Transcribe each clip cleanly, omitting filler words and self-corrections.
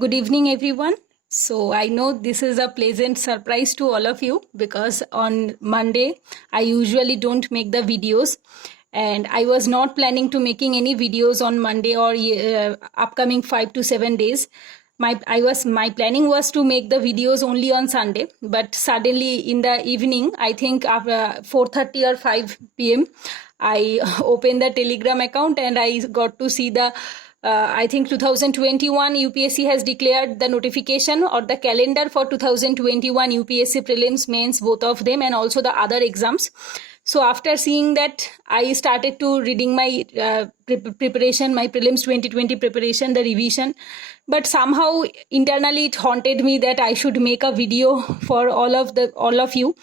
Good evening, everyone. So I know this is a pleasant surprise to all of you because on Monday, I usually don't make the videos and I was not planning to making any videos on Monday or upcoming 5 to 7 days. My planning was to make the videos only on Sunday, but suddenly in the evening, I think after 4:30 or 5 p.m., I opened the Telegram account and I got to see the I think 2021 UPSC has declared the notification or the calendar for 2021 UPSC prelims, mains, both of them, and also the other exams. So after seeing that, I started to reading my preparation, my prelims 2020 preparation, the revision. But somehow internally it haunted me that I should make a video for all of you,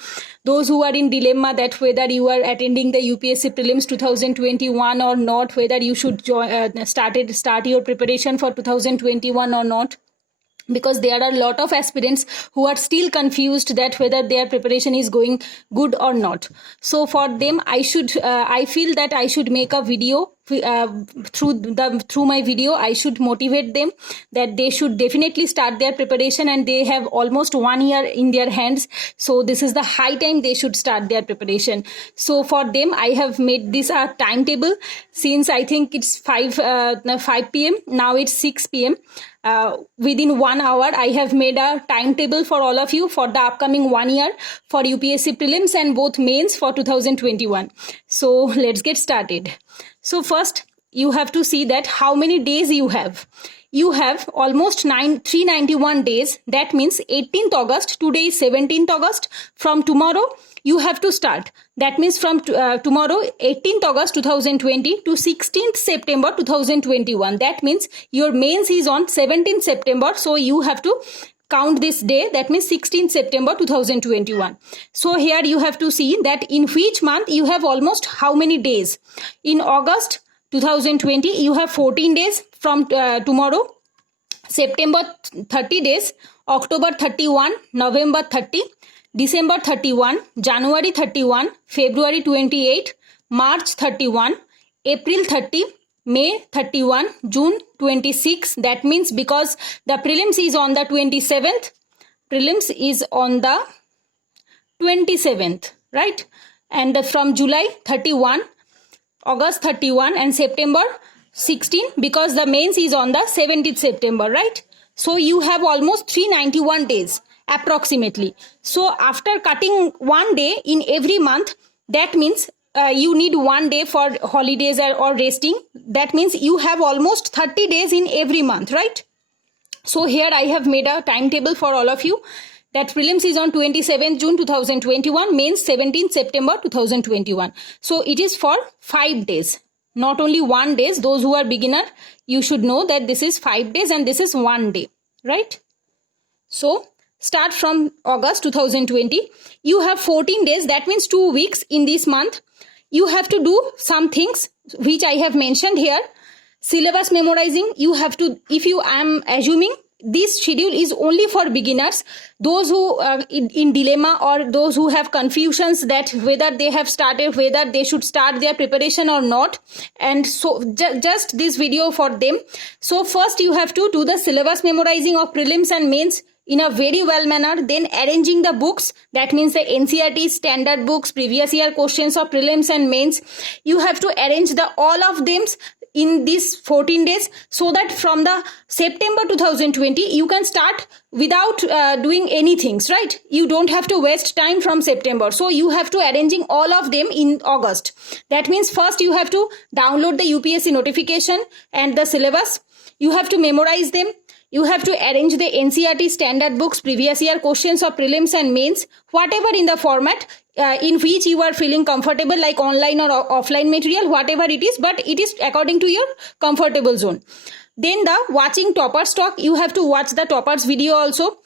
those who are in dilemma that whether you are attending the UPSC prelims 2021 or not, whether you should start your preparation for 2021 or not, because there are a lot of aspirants who are still confused that whether their preparation is going good or not. So for them, I feel that I should make a video. Through my video, I should motivate them that they should definitely start their preparation, and they have almost 1 year in their hands. So this is the high time they should start their preparation. So for them, I have made this a timetable since I think it's 5 p.m. Now it's 6 p.m. Within 1 hour, I have made a timetable for all of you for the upcoming 1 year for UPSC prelims and both mains for 2021. So let's get started. So first, you have to see that how many days you have. You have almost 391 days. That means 18th August. Today is 17th August. From tomorrow, you have to start. That means from tomorrow, 18th August 2020 to 16th September 2021. That means your mains is on 17th September. So you have to count this day. That means 16th September 2021. So here you have to see that in which month you have almost how many days. In August 2020, you have 14 days from tomorrow. September 30 days, October 31, November 30, December 31, January 31, February 28, March 31, April 30, May 31, June 26. That means because the prelims is on the 27th, prelims is on the 27th, right? And from July 31, August 31 and September 16, because the mains is on the 17th September, right? So you have almost 391 days approximately. So after cutting 1 day in every month, that means you need 1 day for holidays or resting. That means you have almost 30 days in every month, right? So here I have made a timetable for all of you. That prelims is on 27th June 2021, mains 17th September 2021. So it is for 5 days, not only 1 day. Those who are beginner, you should know that this is 5 days and this is 1 day, right? So start from August 2020. You have 14 days. That means 2 weeks in this month. You have to do some things which I have mentioned here. Syllabus memorizing. You have to, if you am assuming this schedule is only for beginners, those who are in dilemma or those who have confusions that whether they have started, whether they should start their preparation or not. And so just this video for them. So first you have to do the syllabus memorizing of prelims and mains in a very well manner, then arranging the books. That means the NCERT standard books, previous year questions of prelims and mains. You have to arrange all of them in these 14 days so that from the September 2020 you can start without doing anything, right? You don't have to waste time from September. So you have to arranging all of them in August. That means first you have to download the UPSC notification and the syllabus. You have to memorize them. You have to arrange the NCERT standard books, previous year questions of prelims and mains, whatever in the format in which you are feeling comfortable, like online or offline material, whatever it is, but it is according to your comfortable zone. Then the watching toppers talk, you have to watch the toppers video also.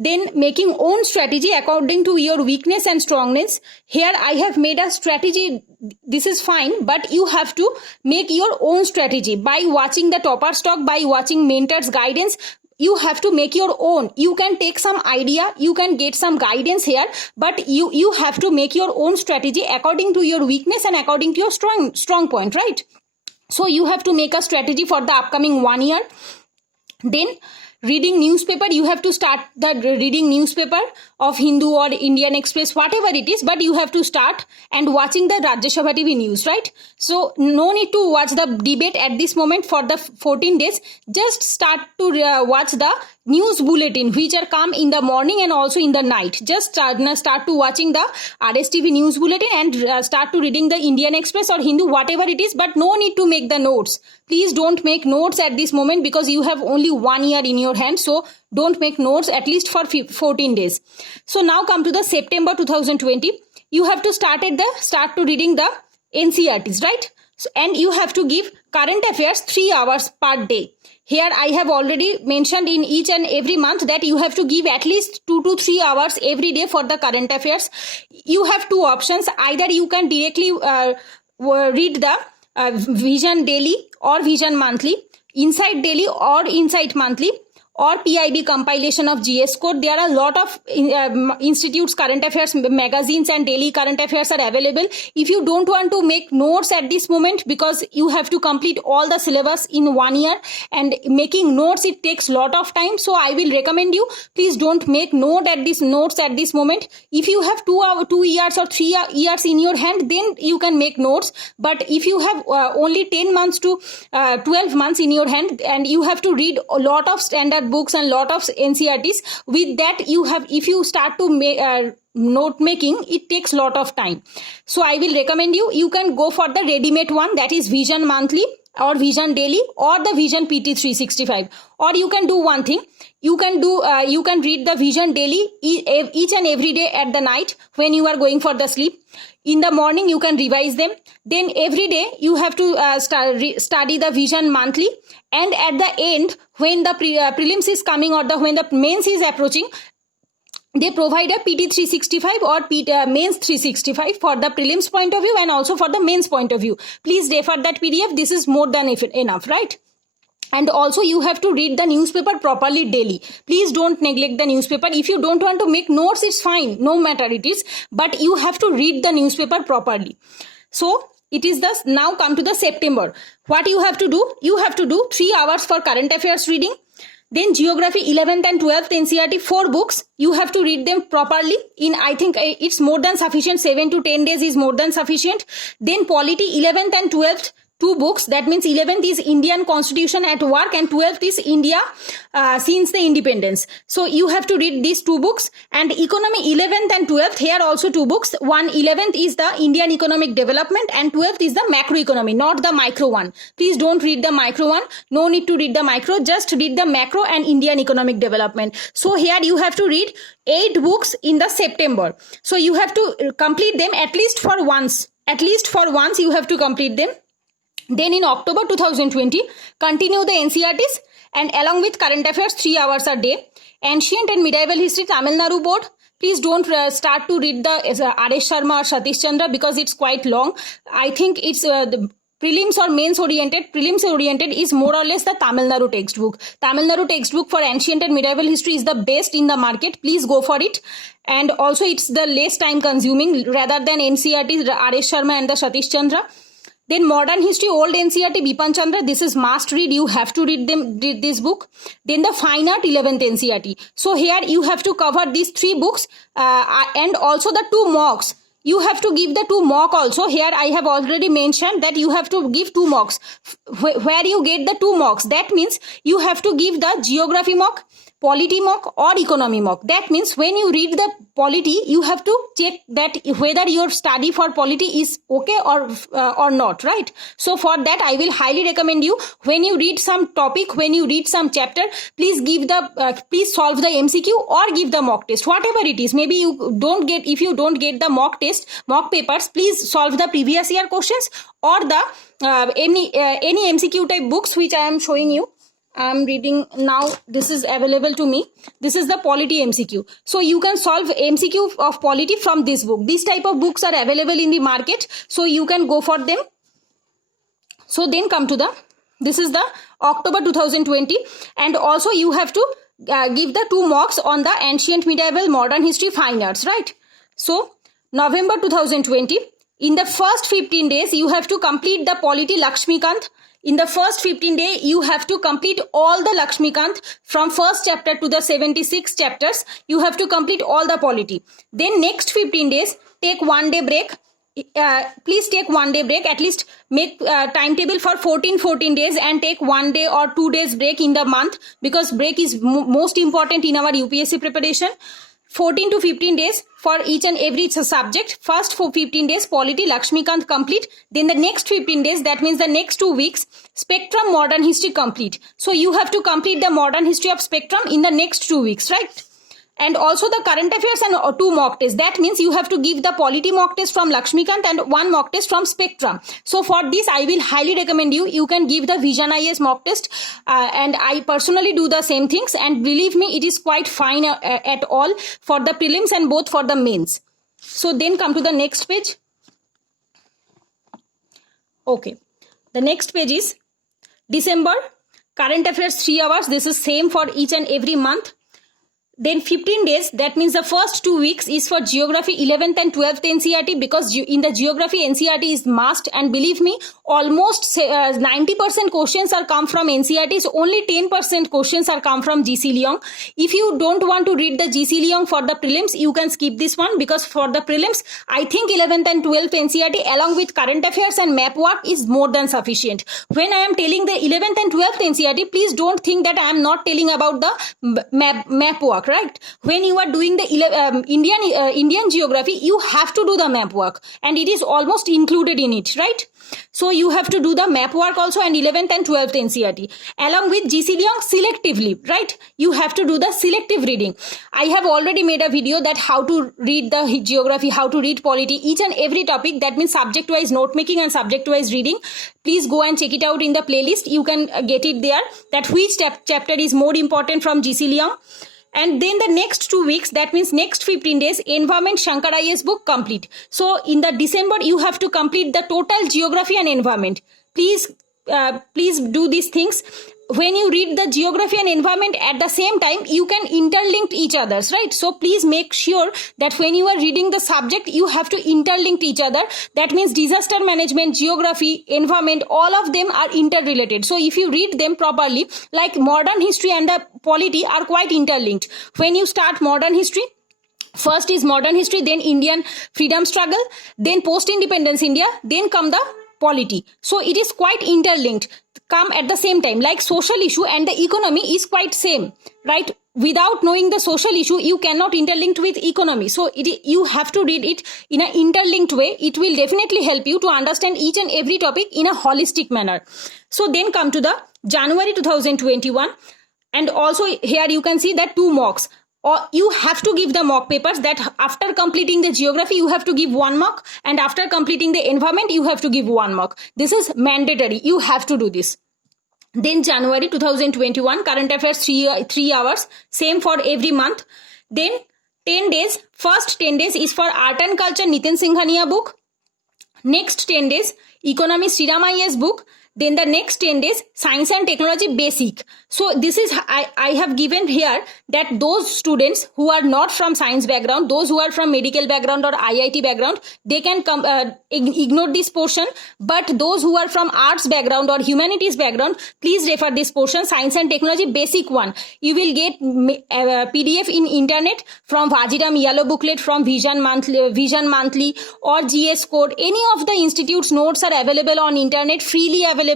Then making own strategy according to your weakness and strongness. Here I have made a strategy. This is fine, but you have to make your own strategy by watching the toppers talk, by watching mentors guidance. You have to make your own. You can take some idea, you can get some guidance here, but you have to make your own strategy according to your weakness and according to your strong point, right? So you have to make a strategy for the upcoming 1 year. Then reading newspaper, you have to start the reading newspaper of Hindu or Indian Express, whatever it is, but you have to start and watching the Rajya Sabha TV news, right? So no need to watch the debate at this moment for the 14 days. Just start to watch the news bulletin which are come in the morning and also in the night. Just start to watching the RSTV news bulletin and start to reading the Indian Express or Hindu, whatever it is, but no need to make the notes. Please don't make notes at this moment because you have only 1 year in your hand. So don't make notes at least for 14 days. So now come to the September 2020. You have to start to reading the NCERTs, right? So, and you have to give current affairs 3 hours per day. Here I have already mentioned in each and every month that you have to give at least 2 to 3 hours every day for the current affairs. You have two options. Either you can directly read the Vision Daily or Vision Monthly, Insight Daily or Insight Monthly, or PIB compilation of GS code. There are a lot of institutes, current affairs magazines and daily current affairs are available. If you don't want to make notes at this moment because you have to complete all the syllabus in 1 year and making notes, it takes lot of time. So I will recommend you, please don't make notes at this moment. If you have 2 years or 3 years in your hand, then you can make notes. But if you have only 10 months to 12 months in your hand and you have to read a lot of standard books and lot of NCERTs, with that if you start to make note making, it takes lot of time. So I will recommend you can go for the ready-made one, that is Vision Monthly or Vision Daily or the Vision PT 365. Or you can do one thing, you can read the Vision Daily each and every day at the night when you are going for the sleep. In the morning you can revise them. Then every day you have to study the Vision Monthly, and at the end when the prelims is coming or when the mains is approaching, they provide a PT 365 or mains 365 for the prelims point of view and also for the mains point of view. Please refer that PDF. This is more than enough, right? And also you have to read the newspaper properly daily. Please don't neglect the newspaper. If you don't want to make notes, it's fine, no matter it is, but you have to read the newspaper properly. So it is thus. Now come to the September. What you have to do? You have to do 3 hours for current affairs reading. Then Geography 11th and 12th NCERT, 4 books. You have to read them properly. I think it's more than sufficient. 7 to 10 days is more than sufficient. Then Polity 11th and 12th, 2 books. That means 11th is Indian Constitution at Work and 12th is India since the independence. So you have to read these 2 books. And Economy 11th and 12th, here also 2 books. 11th is the Indian Economic Development and 12th is the Macroeconomy, not the micro one. Please don't read the micro one. No need to read the micro. Just read the macro and Indian Economic Development. So here you have to read 8 books in the September. So you have to complete them at least for once. At least for once you have to complete them. Then in October 2020, continue the NCERTs and along with current affairs 3 hours a day. Ancient and Medieval History Tamil Nadu Board. Please don't start to read the R.S. Sharma or Satish Chandra because it's quite long. I think it's the prelims or mains oriented. Prelims oriented is more or less the Tamil Nadu textbook. Tamil Nadu textbook for Ancient and Medieval History is the best in the market. Please go for it. And also it's the less time consuming rather than NCERT, R.S. Sharma and the Satish Chandra. Then Modern History, Old NCERT, Bipan Chandra. This is must read. You have to read this book. Then the Fine Art, 11th NCERT. So here you have to cover these 3 books and also the 2 mocks. You have to give the 2 mock also. Here I have already mentioned that you have to give 2 mocks. Where you get the 2 mocks? That means you have to give the Geography mock, Polity mock or Economy mock. That means when you read the Polity, you have to check that whether your study for Polity is okay or not, right? So for that I will highly recommend you, when you read some topic, when you read some chapter, please give the please solve the MCQ or give the mock test, whatever it is. Maybe you don't get, if you don't get the mock test, mock papers, please solve the previous year questions or the any MCQ type books which I am showing you. I am reading now. This is available to me. This is the Polity MCQ. So you can solve MCQ of Polity from this book. These type of books are available in the market. So you can go for them. So then come to this is the October 2020. And also you have to give the 2 mocks on the Ancient, Medieval, Modern History, Fine Arts, right? So November 2020. In the first 15 days, you have to complete the Polity Lakshmikant. in the first 15 days, you have to complete all the Lakshmikant from first chapter to the 76 chapters. You have to complete all the polity. Then next 15 days, take 1 day break. Please take 1 day break, at least make timetable for 14 days and take 1 day or 2 days break in the month, because break is most important in our UPSC preparation. 14 to 15 days for each and every subject. First for 15 days polity Lakshmikant complete. Then the next 15 days, that means the next 2 weeks, spectrum modern history complete. So you have to complete the modern history of spectrum in the next 2 weeks, right? And also the current affairs and 2 mock tests. That means you have to give the polity mock test from Lakshmikant and 1 mock test from spectrum. So for this, I will highly recommend you can give the Vision IAS mock test. And I personally do the same things. And believe me, it is quite fine at all for the prelims and both for the mains. So then come to the next page. Okay. The next page is December. Current affairs 3 hours. This is same for each and every month. Then 15 days, that means the first 2 weeks is for geography 11th and 12th NCERT, because in the geography NCERT is must, and believe me, almost 90% questions are come from NCERT, so only 10% questions are come from GC Leong. If you don't want to read the GC Leong for the prelims, you can skip this one, because for the prelims, I think 11th and 12th NCERT along with current affairs and map work is more than sufficient. When I am telling the 11th and 12th NCERT, please don't think that I am not telling about the map work. Right? When you are doing the Indian geography, you have to do the map work, and it is almost included in it, right? So you have to do the map work also, and 11th and 12th NCERT along with GC Leong selectively, right? You have to do the selective reading. I have already made a video that how to read the geography, how to read polity, each and every topic. That means subject wise note making and subject wise reading. Please go and check it out in the playlist. You can get it there, that which chapter is more important from GC Leong. And then the next 2 weeks, that means next 15 days, environment Shankar IAS book complete. So in the December, you have to complete the total geography and environment. Please do these things. When you read the geography and environment at the same time, you can interlink each others, right? So please make sure that when you are reading the subject, you have to interlink each other. That means disaster management, geography, environment, all of them are interrelated. So if you read them properly, like modern history and the polity are quite interlinked. When you start modern history, first is modern history, then Indian freedom struggle, then post-independence India, then come the polity. So it is quite interlinked, come at the same time. Like social issue and the economy is quite same, right? Without knowing the social issue, you cannot interlink with economy. So you have to read it in an interlinked way. It will definitely help you to understand each and every topic in a holistic manner. So then come to the January 2021. And also here you can see that 2 mocks. Or you have to give the mock papers, that after completing the geography, you have to give 1 mock, and after completing the environment, you have to give 1 mock. This is mandatory. You have to do this. Then January 2021, current affairs 3 hours, same for every month. Then 10 days, first 10 days is for art and culture, Nitin Singhania book. Next 10 days, economy Sriram IAS book. Then the next 10 days, science and technology basic. So this is, I have given here that those students who are not from science background, those who are from medical background or IIT background, they can ignore this portion. But those who are from arts background or humanities background, please refer this portion, science and technology basic 1. You will get PDF in internet from Vajiram yellow booklet, from Vision Monthly or GS Code. Any of the institute's notes are available on internet, freely available.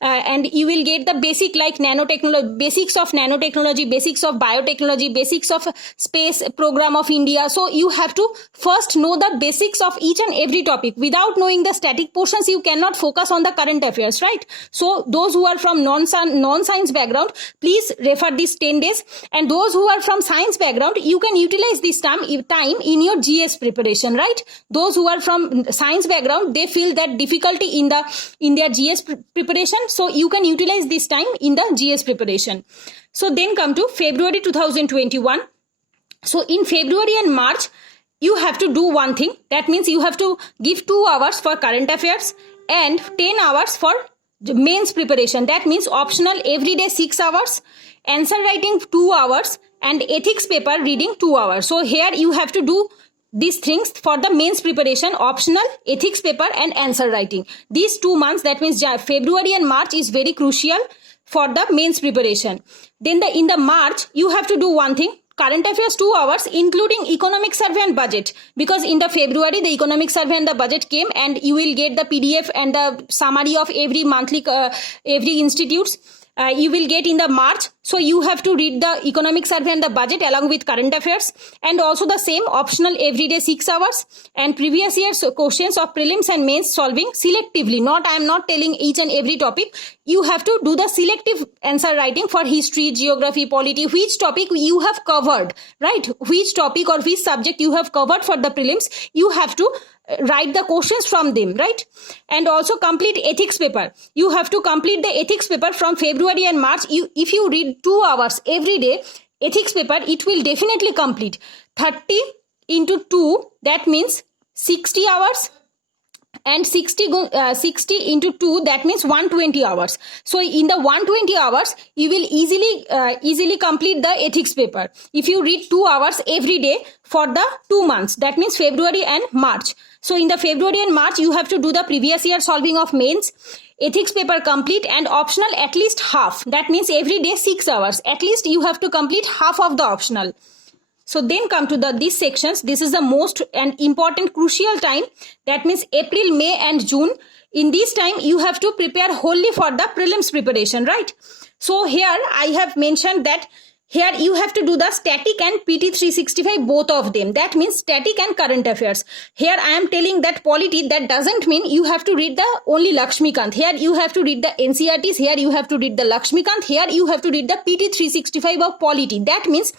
And you will get the basic like nanotechnology, basics of nanotechnology, basics of biotechnology, basics of space program of India. So you have to first know the basics of each and every topic. Without knowing the static portions, you cannot focus on the current affairs, right? So those who are from non-science background, please refer these 10 days. And those who are from science background, you can utilize this time in your GS preparation, right? Those who are from science background, they feel that difficulty in their GS preparation, so you can utilize this time in the GS preparation. So then come to February 2021. So in February and March, you have to do one thing. That means you have to give 2 hours for current affairs and 10 hours for mains preparation. That means optional every day 6 hours, answer writing 2 hours, and ethics paper reading 2 hours. So here you have to do these things for the mains preparation, optional, ethics paper and answer writing. These 2 months, that means February and March, is very crucial for the mains preparation. Then in the March, you have to do one thing, current affairs 2 hours, including economic survey and budget, because in the February the economic survey and the budget came, and you will get the PDF and the summary of every monthly every institutes. You will get in the March. So you have to read the economic survey and the budget along with current affairs, and also the same optional everyday 6 hours, and previous year's questions of prelims and mains solving selectively. I am not telling each and every topic. You have to do the selective answer writing for history, geography, polity, which topic you have covered, right? Which topic or which subject you have covered for the prelims, you have to write the questions from them, right? And also complete ethics paper. You have to complete the ethics paper from February and March. If you read 2 hours every day, ethics paper, it will definitely complete. 30 into 2, that means 60 hours. And 60 into 2, that means 120 hours. So in the 120 hours, you will easily complete the ethics paper. If you read 2 hours every day for the 2 months, that means February and March. So in the February and March, you have to do the previous year solving of mains, ethics paper complete, and optional at least half. That means every day 6 hours. At least you have to complete half of the optional. So then come to these sections. This is the most and important crucial time. That means April, May and June. In this time, you have to prepare wholly for the prelims preparation, right? So here I have mentioned that here you have to do the static and PT 365, both of them. That means static and current affairs. Here I am telling that polity, that doesn't mean you have to read the only Lakshmikant. Here you have to read the NCERTs. Here you have to read the Lakshmikant. Here you have to read the PT 365 of polity. That means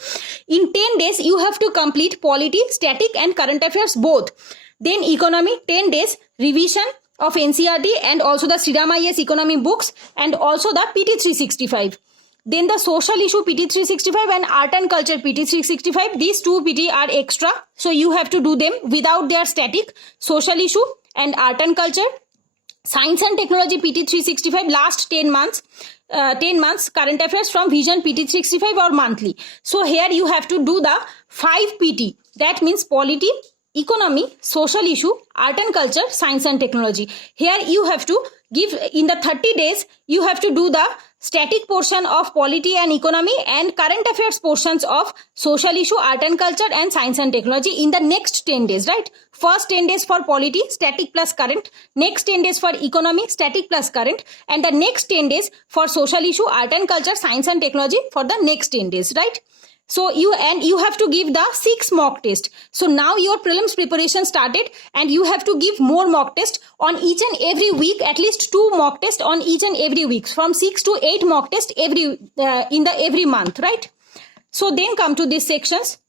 in 10 days you have to complete polity, static and current affairs both. Then economy, 10 days revision of NCERT and also the Sriram IAS economy books, and also the PT 365. Then the social issue PT 365 and art and culture PT 365. These 2 PT are extra. So you have to do them without their static. Social issue and art and culture. Science and technology PT 365, last 10 months. 10 months current affairs from vision PT 365 or monthly. So here you have to do the 5 PT. That means polity, economy, social issue, art and culture, science and technology. Here you have to give, in the 30 days, you have to do the static portion of polity and economy and current affairs portions of social issue, art and culture and science and technology in the next 10 days, right? First 10 days for polity, static plus current. Next 10 days for economy, static plus current. And the next 10 days for social issue, art and culture, science and technology for the next 10 days, right? So you have to give the 6 mock test. So now your prelims preparation started, and you have to give more mock test on each and every week, at least 2 mock test on each and every week, from 6 to 8 mock test every month, right? So then come to these sections.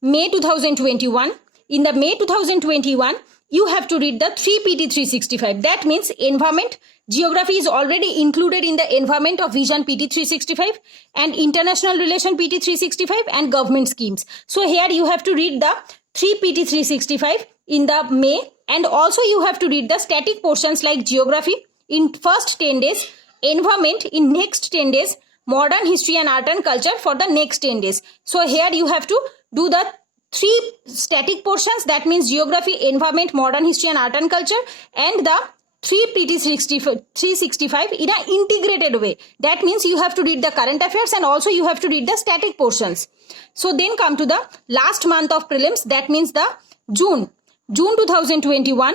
May 2021. In the May 2021, you have to read the 3 PT 365. That means environment. Geography is already included in the environment of Vision PT 365, and international relation PT 365 and government schemes. So here you have to read the 3 PT 365 in the May, and also you have to read the static portions like geography in first 10 days, environment in next 10 days, modern history and art and culture for the next 10 days. So here you have to do the 3 static portions, that means geography, environment, modern history and art and culture, and the 3 PT 365 in an integrated way. That means you have to read the current affairs and also you have to read the static portions. So then come to the last month of prelims, that means the June 2021.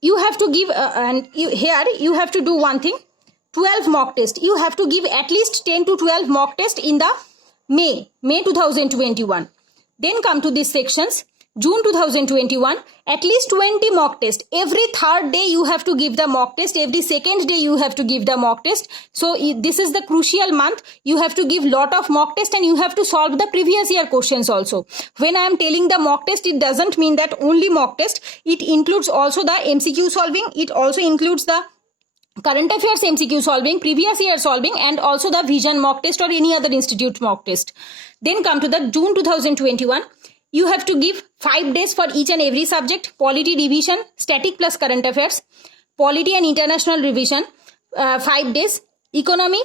You have to give here you have to do one thing, 12 mock test. You have to give at least 10 to 12 mock test in the May 2021. Then come to these sections. June 2021, at least 20 mock test. Every third day you have to give the mock test. Every second day you have to give the mock test. So this is the crucial month. You have to give lot of mock test, and you have to solve the previous year questions also. When I am telling the mock test, it doesn't mean that only mock test. It includes also the MCQ solving. It also includes the current affairs MCQ solving, previous year solving, and also the vision mock test or any other institute mock test. Then come to the June 2021. You have to give 5 days for each and every subject. Polity revision, static plus current affairs. Polity and international revision, 5 days. Economy,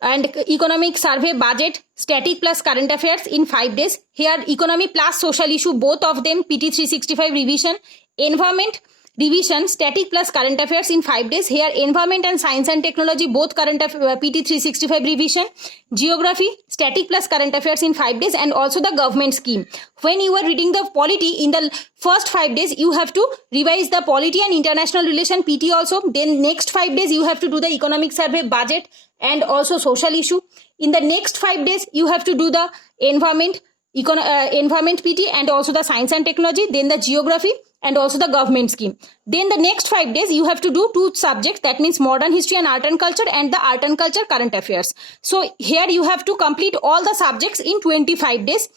and economic survey, budget, static plus current affairs in 5 days. Here economy plus social issue, both of them PT 365 revision. Environment revision, static plus current affairs in 5 days. Here environment and science and technology, both PT 365 revision. Geography, static plus current affairs in 5 days, and also the government scheme. When you are reading the polity in the first 5 days, you have to revise the polity and international relation PT also. Then next 5 days you have to do the economic survey, budget, and also social issue. In the next 5 days you have to do the environment, environment PT, and also the science and technology, then the geography, and also the government scheme. Then the next 5 days you have to do 2 subjects, that means modern history and art and culture, and the art and culture current affairs. So here you have to complete all the subjects in 25 days.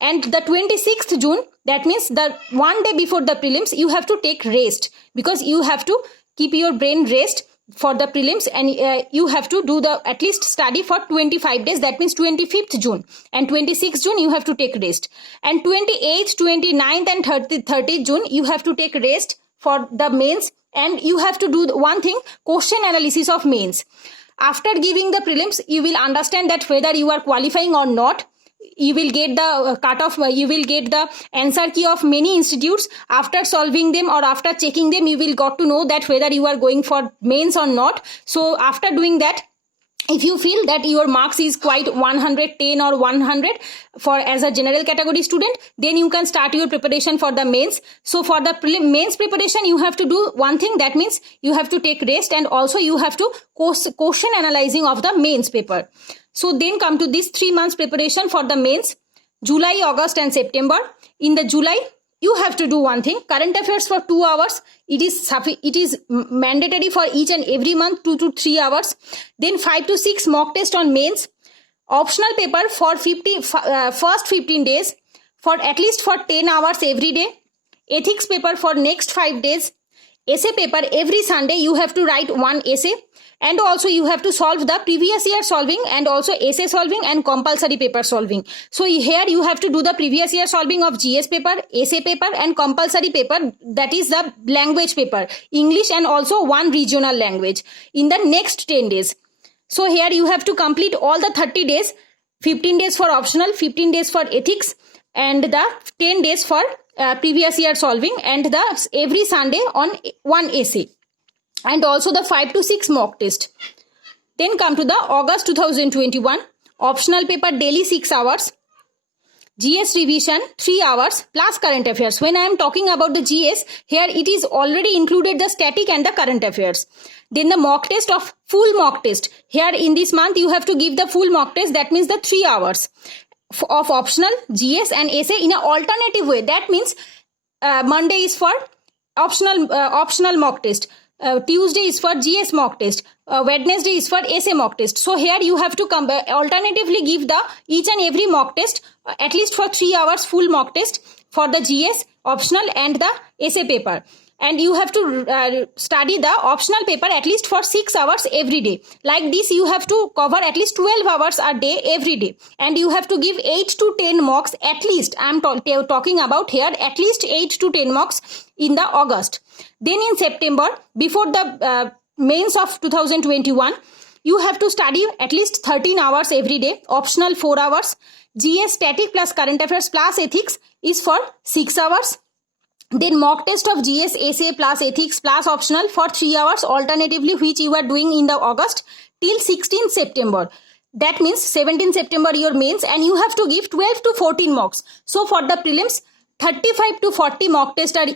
And the 26th June, that means the one day before the prelims, you have to take rest, because you have to keep your brain rest for the prelims, and you have to do the at least study for 25 days, that means 25th June, and 26th June you have to take rest, and 28th, 29th and 30th June you have to take rest for the mains, and you have to do one thing, question analysis of mains. After giving the prelims, you will understand that whether you are qualifying or not. You will get the cutoff, you will get the answer key of many institutes. After solving them or after checking them, you will got to know that whether you are going for mains or not. So after doing that, if you feel that your marks is quite 110 or 100 for as a general category student, then you can start your preparation for the mains. So for the mains preparation, you have to do one thing, that means you have to take rest, and also you have to question analyzing of the mains paper. So then come to this 3 months preparation for the mains, July, August and September. In the July, you have to do one thing, current affairs for 2 hours. It is mandatory for each and every month, 2 to 3 hours. Then 5 to 6 mock test on mains. Optional paper for first 15 days for at least for 10 hours every day. Ethics paper for next 5 days. Essay paper every Sunday you have to write one essay. And also you have to solve the previous year solving, and also essay solving and compulsory paper solving. So here you have to do the previous year solving of GS paper, essay paper and compulsory paper, that is the language paper, English and also one regional language in the next 10 days. So here you have to complete all the 30 days, 15 days for optional, 15 days for ethics, and the 10 days for previous year solving, and the every Sunday on one essay. And also the 5 to 6 mock test. Then come to the August 2021, optional paper daily 6 hours, GS revision 3 hours plus current affairs. When I am talking about the GS, here it is already included the static and the current affairs. Then the mock test of full mock test. Here in this month you have to give the full mock test, that means the 3 hours of optional, GS and essay in an alternative way. That means Monday is for optional mock test. Tuesday is for GS mock test, Wednesday is for essay mock test. So here you have to alternatively give the each and every mock test at least for 3 hours full mock test for the GS, optional and the essay paper. And you have to study the optional paper at least for 6 hours every day. Like this you have to cover at least 12 hours a day every day. And you have to give 8 to 10 mocks at least. I am talking about here at least 8 to 10 mocks in the August. Then in September, before the mains of 2021, you have to study at least 13 hours every day, optional 4 hours. GS static plus current affairs plus ethics is for 6 hours. Then mock test of GS, essay plus ethics plus optional for 3 hours alternatively, which you are doing in the August till 16th September. That means 17th September your mains, and you have to give 12 to 14 mocks. So for the prelims, 35 to 40 mock tests are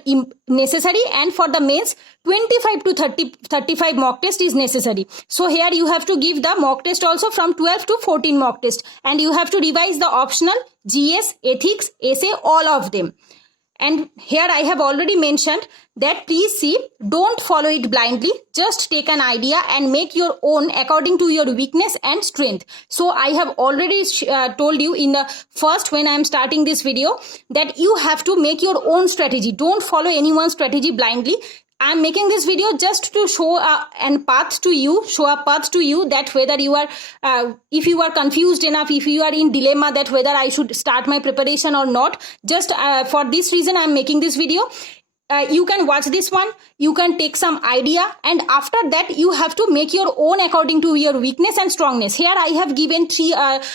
necessary, and for the mains 25 to 35 mock test is necessary. So here you have to give the mock test also from 12 to 14 mock test, and you have to revise the optional, GS, ethics, essay, all of them. And here I have already mentioned that please see, don't follow it blindly. Just take an idea and make your own according to your weakness and strength. So I have already told you in the first when I am starting this video that you have to make your own strategy. Don't follow anyone's strategy blindly. I am making this video just to show a path to you that whether you are, if you are confused enough, if you are in dilemma that whether I should start my preparation or not, just for this reason I am making this video. you can watch this one, you can take some idea, and after that you have to make your own according to your weakness and strongness. Here I have given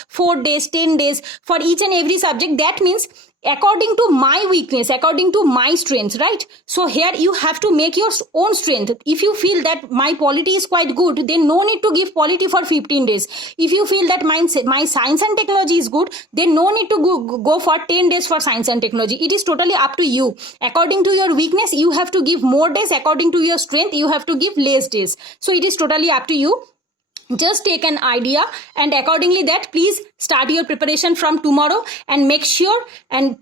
4 days, 10 days for each and every subject. That means according to my weakness, according to my strengths, right? So here you have to make your own strength. If you feel that my polity is quite good, then no need to give polity for 15 days. If you feel that my science and technology is good, then no need to go for 10 days for science and technology. It is totally up to you. According to your weakness, you have to give more days. According to your strength, you have to give less days. So it is totally up to you. Just take an idea, and accordingly that please start your preparation from tomorrow, and make sure and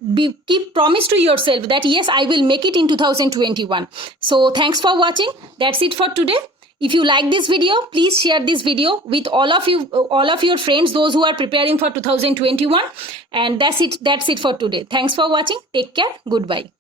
keep promise to yourself that yes, I will make it in 2021. So thanks for watching. That's it for today. If you like this video, please share this video with all of your friends, those who are preparing for 2021. And that's it for today. Thanks for watching. Take care. Goodbye.